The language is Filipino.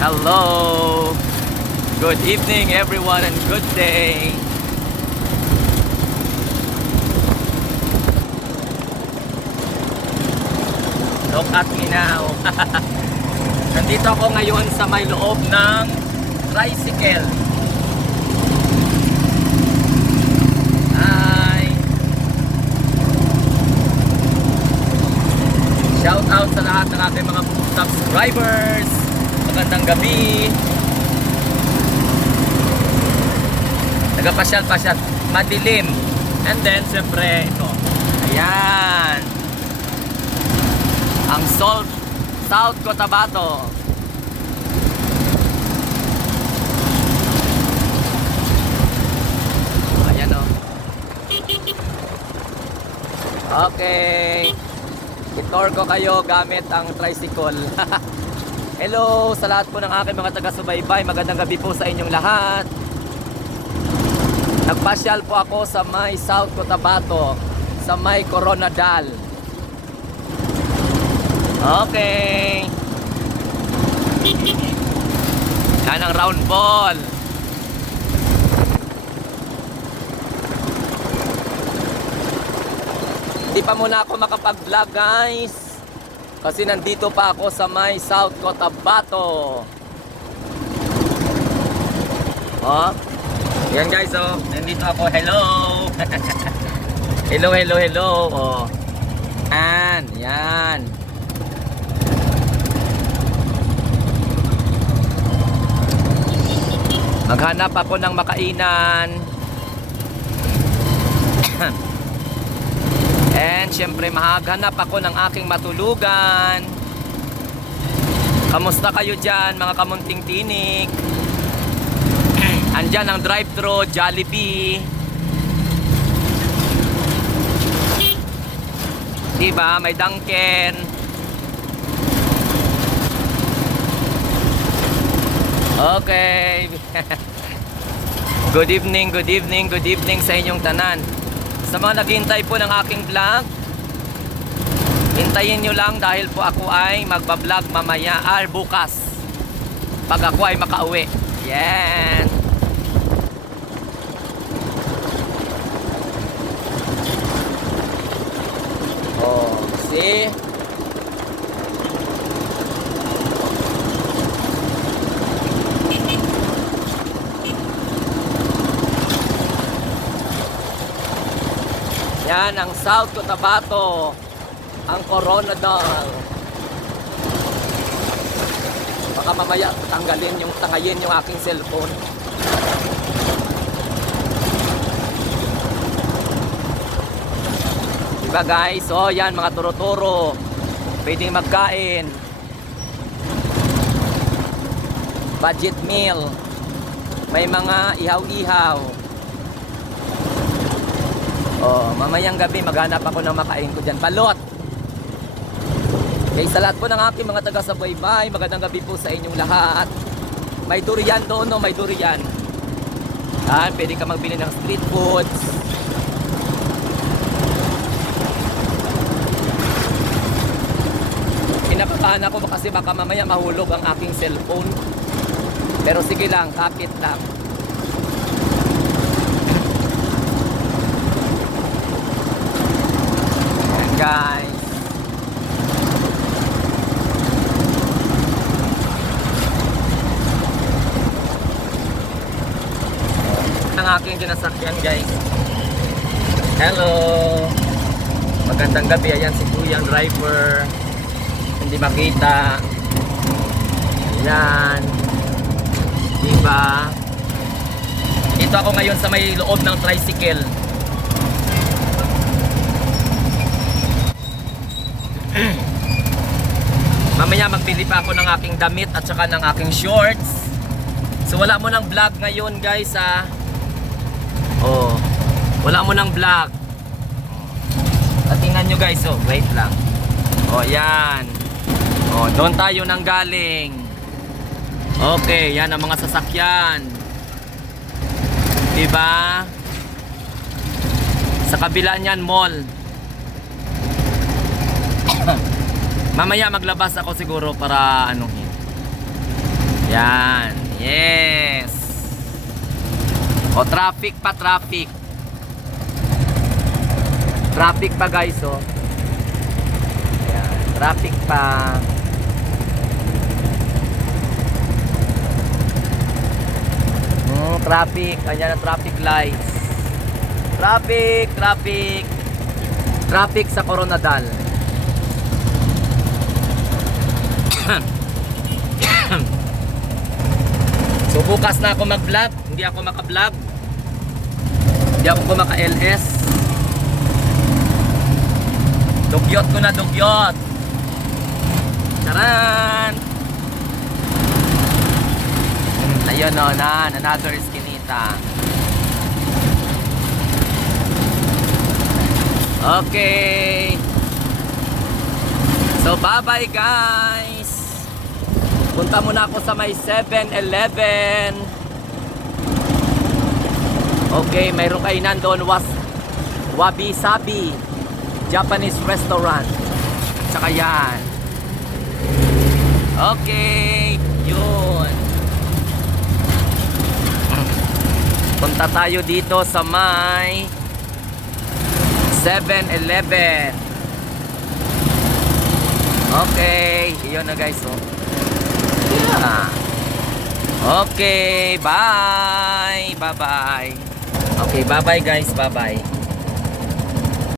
Hello. Good evening everyone and good day. Look at me now. Nandito ako ngayon sa may loob ng tricycle. Hi. Shout out sa lahat ng ating mga subscribers. Magandang gabi. Nagapasyal-pasyal. Madilim. And then, syempre, ito. Ayan. Ang Salt South Cotabato. Ayan o. Okay. Itor ko kayo gamit ang tricycle. Hello sa lahat po ng aking mga taga-subaybay. Magandang gabi po sa inyong lahat. Nagpasyal po ako sa may South Cotabato, sa may Coronadal. Okay. Yan ang round ball. Hindi pa muna ako makapag-vlog guys. Kasi nandito pa ako sa may South Cotabato. Oh. Yan guys oh. Nandito ako. Hello. hello, hello, hello. Oh. Yan, yan. Maghanap ako ng makainan. And syempre mahaghanap ako ng aking matulugan. Kamusta kayo dyan mga kamunting tinik? Andyan ang drive-thru Jollibee. Diba? May Dunkin. Okay. good evening, good evening, good evening sa inyong tanan. Sa mga naghihintay po ng aking vlog, hintayin nyo lang dahil po ako ay magbablog mamaya or bukas. Pag ako ay makauwi. Yan. Oh, see? Yan ang South Cotabato, ang Coronadal. Baka mamaya tanggalin yung tangayin yung aking cellphone. Diba guys? Oh, yan mga turo-turo. Pwedeng magkain. Budget meal. May mga ihaw-ihaw. Oh, mamayang gabi maghanap ako ng makain ko diyan. Balot. Okay, sa lahat po ng aking mga taga-subaybay, magandang gabi po sa inyong lahat. May durian doon, no? May durian. Yan, pwede ka magbili ng street foods. Kinakabahan ako kasi baka mamaya mahulog ang aking cellphone. Pero sige lang, kapit lang. Guys. Ang aking kinasakyan guys. Hello. Magandang gabi. Ayan si Kuyang driver. Hindi makita. Ayan. Diba? Dito ako ngayon sa may loob ng tricycle. Mamaya magbili pa ako ng aking damit at saka ng aking shorts. So wala mo ng vlog ngayon guys ha. Oh. Wala mo ng vlog. At tingnan nyo guys oh. Wait lang. Oh yan. Oh doon tayo nang galing. Okay, yan ang mga sasakyan. Diba? Sa kabila niyan mall. Mamaya maglabas ako siguro para ano Yan. Yes. O, traffic pa, traffic. Traffic pa, guys, oh. Yan. Traffic pa. Hmm, traffic. Ayan ang traffic lights. Traffic, traffic. Traffic sa Coronadal. So bukas na ako mag-vlog, hindi ako maka-vlog. Hindi ako kumaka-LS. Dugyot ko na dugyot. Taran! Ayun o, na, another skinita. Okay. So, bye-bye guys. Punta muna ako sa may 7-Eleven. Okay, mayroong kainan doon was Wabi Sabi Japanese restaurant. Tsaka yan. Okay, yun. Punta tayo dito sa may 7-Eleven. Okay, yun na guys. Oh. Yeah. Okay, bye. Bye-bye. Okay, bye-bye guys. Bye-bye.